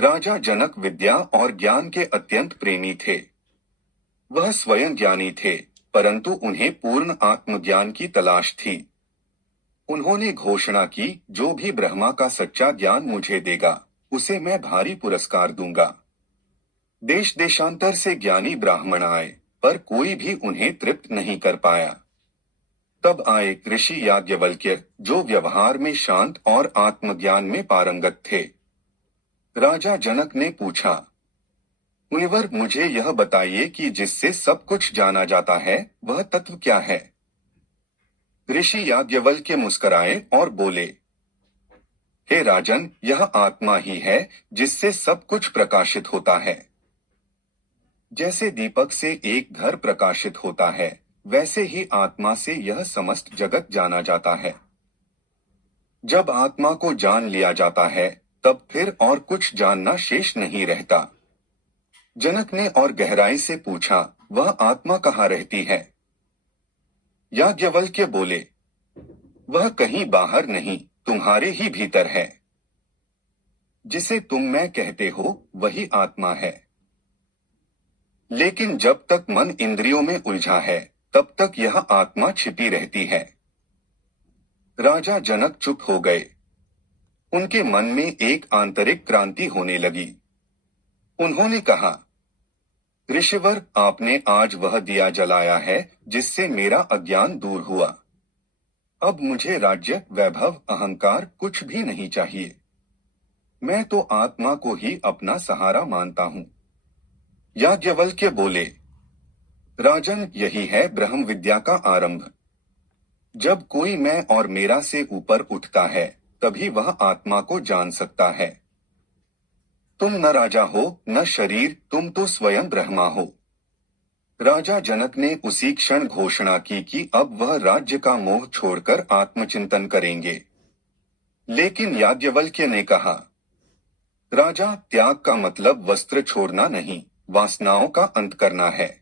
राजा जनक विद्या और ज्ञान के अत्यंत प्रेमी थे। वह स्वयं ज्ञानी थे, परंतु उन्हें पूर्ण आत्मज्ञान की तलाश थी। उन्होंने घोषणा की, जो भी ब्रह्मा का सच्चा ज्ञान मुझे देगा, उसे मैं भारी पुरस्कार दूंगा। देश देशांतर से ज्ञानी ब्राह्मण आए, पर कोई भी उन्हें तृप्त नहीं कर पाया। तब आए ऋषि याज्ञवल्क्य, जो व्यवहार में शांत और आत्मज्ञान में पारंगत थे। राजा जनक ने पूछा, मुनिवर, मुझे यह बताइए कि जिससे सब कुछ जाना जाता है, वह तत्व क्या है? ऋषि याज्ञवल्क्य मुस्कुराए और बोले, हे राजन, यह आत्मा ही है जिससे सब कुछ प्रकाशित होता है। जैसे दीपक से एक घर प्रकाशित होता है, वैसे ही आत्मा से यह समस्त जगत जाना जाता है। जब आत्मा को जान लिया जाता है, तब फिर और कुछ जानना शेष नहीं रहता। जनक ने और गहराई से पूछा, वह आत्मा कहाँ रहती है? याज्ञवल्क्य बोले, वह कहीं बाहर नहीं, तुम्हारे ही भीतर है। जिसे तुम मैं कहते हो, वही आत्मा है। लेकिन जब तक मन इंद्रियों में उलझा है, तब तक यह आत्मा छिपी रहती है। राजा जनक चुप हो गए। उनके मन में एक आंतरिक क्रांति होने लगी। उन्होंने कहा, ऋषिवर, आपने आज वह दिया जलाया है जिससे मेरा अज्ञान दूर हुआ। अब मुझे राज्य, वैभव, अहंकार कुछ भी नहीं चाहिए। मैं तो आत्मा को ही अपना सहारा मानता हूँ। याज्ञवल्क्य बोले, राजन, यही है ब्रह्म विद्या का आरंभ। जब कोई मैं और मेरा से ऊपर उठता है, तभी वह आत्मा को जान सकता है। तुम न राजा हो न शरीर, तुम तो स्वयं ब्रह्मा हो। राजा जनक ने उसी क्षण घोषणा की कि अब वह राज्य का मोह छोड़कर आत्मचिंतन करेंगे। लेकिन याज्ञवल्क्य ने कहा, राजा, त्याग का मतलब वस्त्र छोड़ना नहीं, वासनाओं का अंत करना है।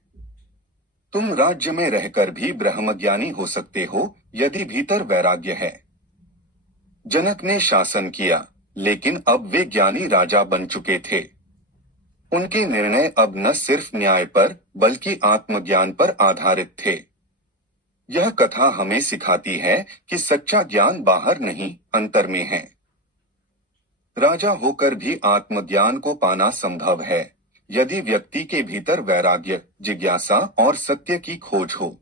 तुम राज्य में रहकर भी ब्रह्मज्ञानी हो सकते हो, यदि भीतर वैराग्य है। जनक ने शासन किया, लेकिन अब वे ज्ञानी राजा बन चुके थे। उनके निर्णय अब न सिर्फ न्याय पर, बल्कि आत्मज्ञान पर आधारित थे। यह कथा हमें सिखाती है कि सच्चा ज्ञान बाहर नहीं, अंतर में है। राजा होकर भी आत्मज्ञान को पाना संभव है, यदि व्यक्ति के भीतर वैराग्य, जिज्ञासा और सत्य की खोज हो।